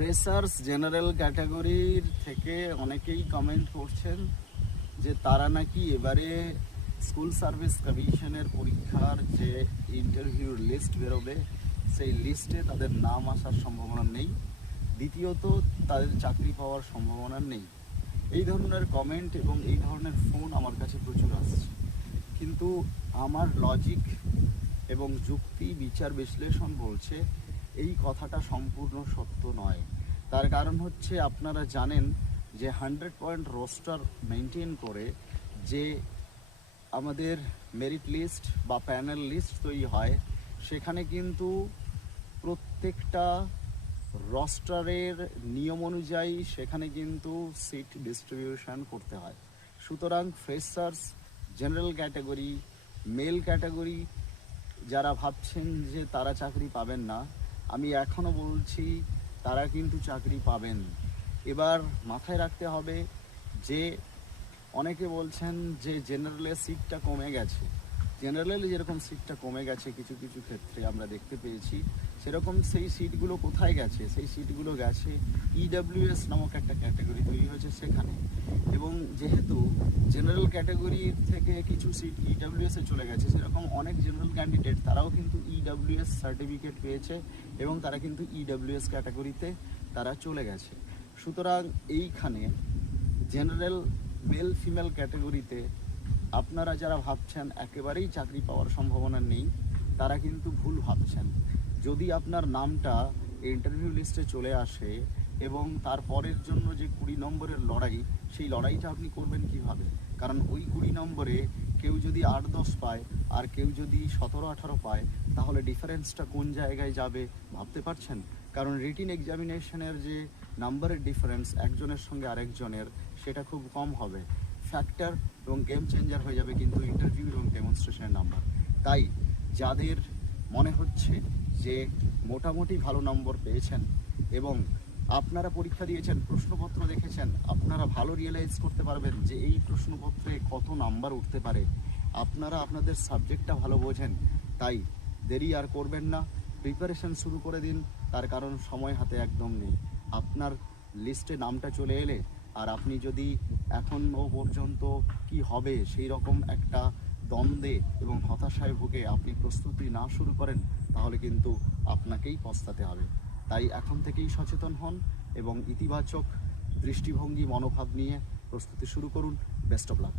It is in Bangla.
ফ্রেশার্স জেনারেল ক্যাটাগরির থেকে অনেকেই কমেন্ট করছেন যে তারা নাকি এবারে স্কুল সার্ভিস কমিশনের পরীক্ষার যে ইন্টারভিউর লিস্ট বেরোবে সেই লিস্টে তাদের নাম আসার সম্ভাবনা নেই। দ্বিতীয়ত, তাদের চাকরি পাওয়ার সম্ভাবনা নেই। এই ধরনের কমেন্ট এবং এই ধরনের ফোন আমার কাছে প্রচুর আসছে, কিন্তু আমার লজিক এবং যুক্তি বিচার বিশ্লেষণ বলছে এই কথাটা সম্পূর্ণ সত্য নয়। তার কারণ হচ্ছে, আপনারা জানেন যে 100 পয়েন্ট রোস্টার মেনটেন করে যে আমাদের মেরিট লিস্ট বা প্যানেল লিস্ট তৈরি হয়, সেখানে কিন্তু প্রত্যেকটা রস্টারের নিয়ম অনুযায়ী সেখানে কিন্তু সিট ডিস্ট্রিবিউশন করতে হয়। সুতরাং freshers general category, mail category যারা ভাবছেন যে তারা চাকরি পাবেন না, আমি এখনও বলছি তারা কিন্তু চাকরি পাবেন। এবার মাথায় রাখতে হবে যে অনেকে বলছেন যে জেনারেলের সিটটা কমে গেছে। জেনারেলে যেরকম সিটটা কমে গেছে কিছু কিছু ক্ষেত্রে আমরা দেখতে পেয়েছি, সেরকম সেই সিটগুলো কোথায় গেছে? সেই সিটগুলো গেছে ইডাব্লিউএস নামক একটা ক্যাটাগরি তৈরি হয়েছে সেখানে। এবং যেহেতু জেনারেল ক্যাটাগরির থেকে কিছু সিট ইডাব্লিউএসে চলে গেছে, সেরকম অনেক জেনারেল ক্যান্ডিডেট তারাও কিন্তু ইডাব্লিউএস সার্টিফিকেট পেয়েছে এবং তারা কিন্তু ইডাব্লিউএস ক্যাটাগরিতে তারা চলে গেছে। সুতরাং এইখানে জেনারেল মেল ফিমেল ক্যাটাগরিতে আপনারা যারা ভাবছেন একেবারেই চাকরি পাওয়ার সম্ভাবনা নেই, তারা কিন্তু ভুল ভাবছেন। যদি আপনার নামটা ইন্টারভিউ লিস্টে চলে আসে এবং তারপরের জন্য যে 20 নম্বরের লড়াই, সেই লড়াইটা আপনি করবেন কিভাবে? কারণ ওই 20 নম্বরে কেউ যদি 8-10 পায় আর কেউ যদি 17-18 পায়, তাহলে ডিফারেন্সটা কোন জায়গায় যাবে ভাবতে পারছেন? কারণ রিটিন এক্সামিনেশনের যে নাম্বারের ডিফারেন্স একজনের সঙ্গে আরেকজনের, সেটা খুব কম হবে। ফ্যাক্টর এবং গেম চেঞ্জার হয়ে যাবে কিন্তু ইন্টারভিউ এবং ডেমনস্ট্রেশনের নাম্বার। তাই যাদের মনে হচ্ছে যে মোটামুটি ভালো নম্বর পেয়েছেন এবং আপনারা পরীক্ষা দিয়েছেন, প্রশ্নপত্র দেখেছেন, আপনারা ভালো রিয়েলাইজ করতে পারবেন যে এই প্রশ্নপত্রে কত নাম্বার উঠতে পারে। আপনারা আপনাদের সাবজেক্টটা ভালো বোঝেন, তাই দেরি আর করবেন না, প্রিপারেশন শুরু করে দিন। তার কারণ সময় হাতে একদম নেই। আপনার লিস্টে নামটা চলে এলে আর আপনি যদি এখনও পর্যন্ত কি হবে সেই রকম একটা দ্বন্দ্বে এবং হতাশায় ভুগে আপনি প্রস্তুতি না শুরু করেন, তাহলে কিন্তু আপনাকেই পস্তাতে হবে। তাই এখন থেকেই সচেতন হন এবং ইতিবাচক দৃষ্টিভঙ্গি মনোভাব নিয়ে প্রস্তুতি শুরু করুন। Best of luck.